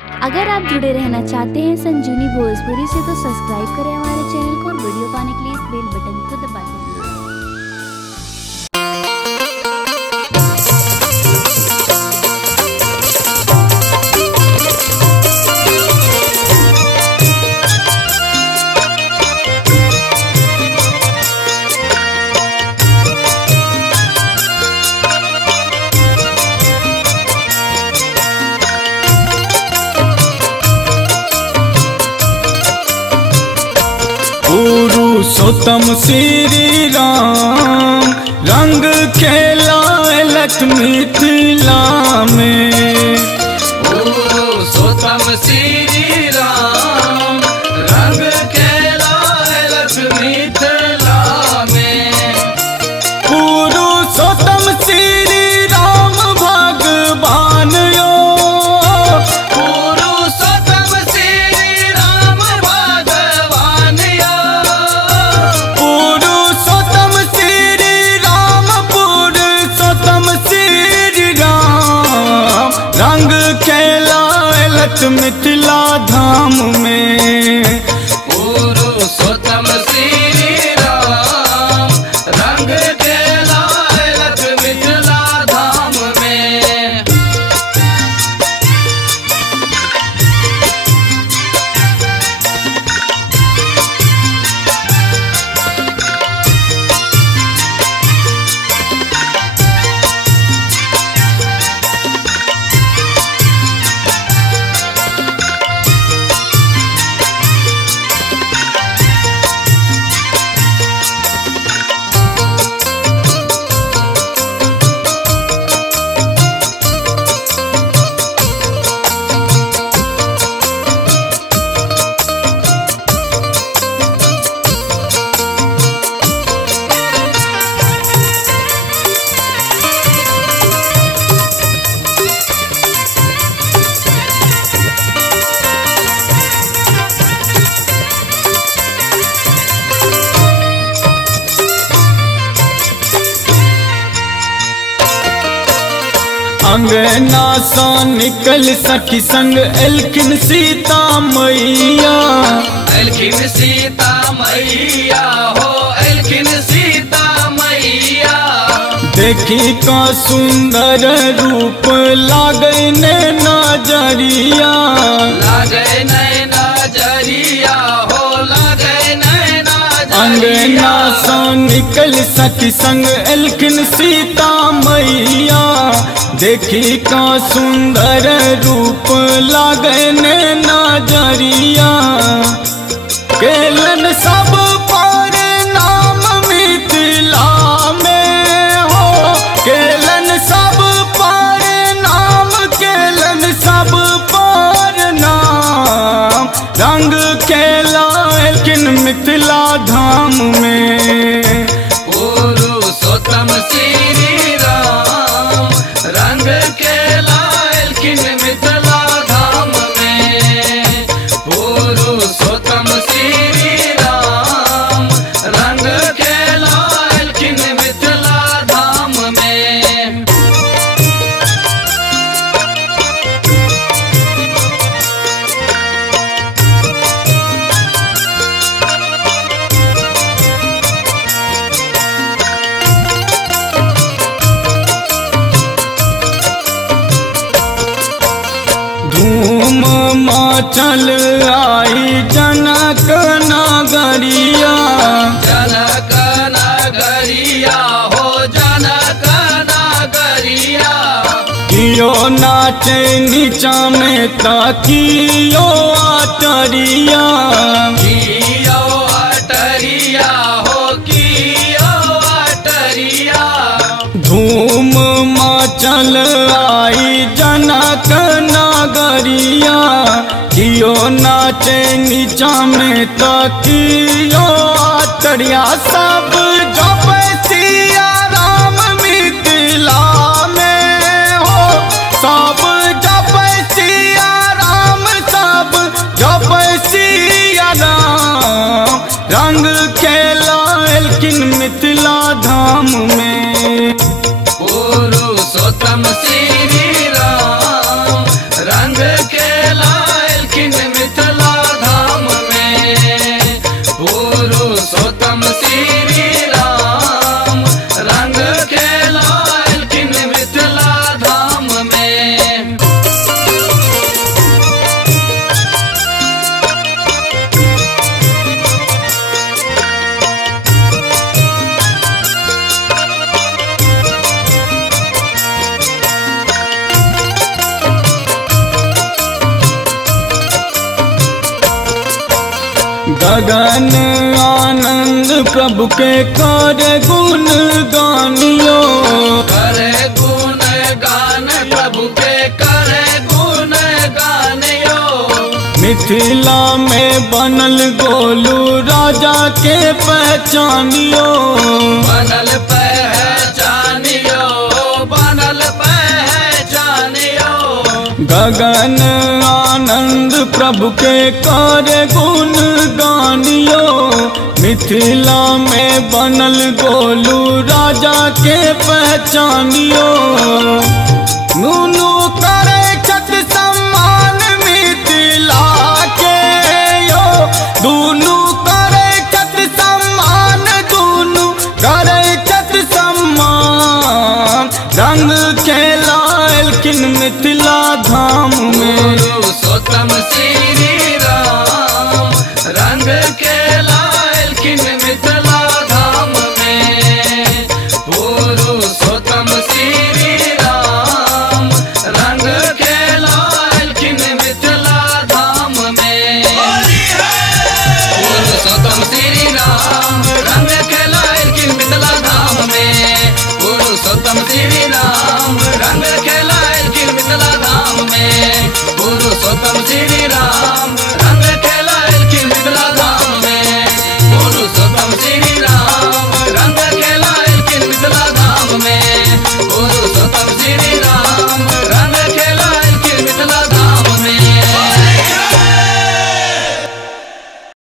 अगर आप जुड़े रहना चाहते हैं संजीवनी भोजपुरी से तो सब्सक्राइब करें हमारे चैनल को और वीडियो पाने के लिए इस बेल बटन को दबा दें। पुरुषोत्तम श्री राम रंग खेला लक्ष्मी तिला में। पुरुषोत्तम श्री राम रंग खेला लक्ष्मी तिला में। पुरुषोत्तम श्री राम भगवान यो। पुरुषोत्तम श्री राम भगवान यो। पुरुषोत्तम श्री राम पुरुषोत्तम श्री राम रंग खेला लक्ष्मी तिला धाम में। पुरुषोत्तम श्री राम रंग खेला लक्ष्मी तिला धाम में। अंगना सा निकल सखी संग एलखिन सीता मैया। एलखिन सीता मैया हो एलखिन सीता मैया। देखी का सुंदर रूप लागे ने नजरिया। लागे नैना जरिया हो लागे नैना अंगना सा निकल सखी संग एलखिन सीता मैया। देखी का सुंदर रूप लागे ने नजरिया। केलन सब पर नाम मिथिला में हो। केलन सब पर नाम केलन सब पर नाम रंग खेला लेकिन मिथिला धाम में। पुरुषोत्तम श्री राम रंग खेला लेकिन मिथिला धाम में। पुरुषोत्तम श्री राम रंग खेला लेकिन मिथिला धाम में। धूम मचल आई जनक नगरिया। जनक नगरिया हो जनक नगरिया। कियो नाचे नीचा में ताकियो अटरिया। कियो अटरिया हो कियो अटरिया। धूम मचल आई जनक नगरिया। कियो नाचे नीचा में ताकियो अटरिया। सब जप सिया राम मिथिला में हो। सब जप सिया राम सब जप सिया राम रंग खेला लेकिन मिथिला धाम में। पुरुषोत्तम श्री राम रंग के खेलायलखिन मिथिला धाम में। पुरुषोत्तम श्री राम रंग खेलायलखिन मिथिला धाम में। गगन आनंद प्रभु के कर गुण गानियो। करे गुण गान प्रभु के करे गुण गानियो। मिथिला में बनल गोलू राजा के पहचानियो। बनल पहचानियो बनल पहचानियो। गगन आनंद प्रभु के कर गुण गानियो। मिथिला में बनल गोलू राजा के पहचानियो। नुनु करे छठ सम्मान मिथिला के यो। दुनु करे छठ सम्मान दुनु करे छठ सम्मान। रंग खेलायलखिन मिथिला धाम में। पुरुषोत्तम श्री राम रंग खेलायलखिन मिथिला धाम में। पुरुषोत्तम श्री राम रंग खेलायलखिन मिथिला धाम में। पुरुषोत्तम श्री राम रंग खेलायलखिन मिथिला धाम में। पुरुषोत्तम श्री राम रंग खेलायलखिन मिथिला धाम में। पुरुषोत्तम श्री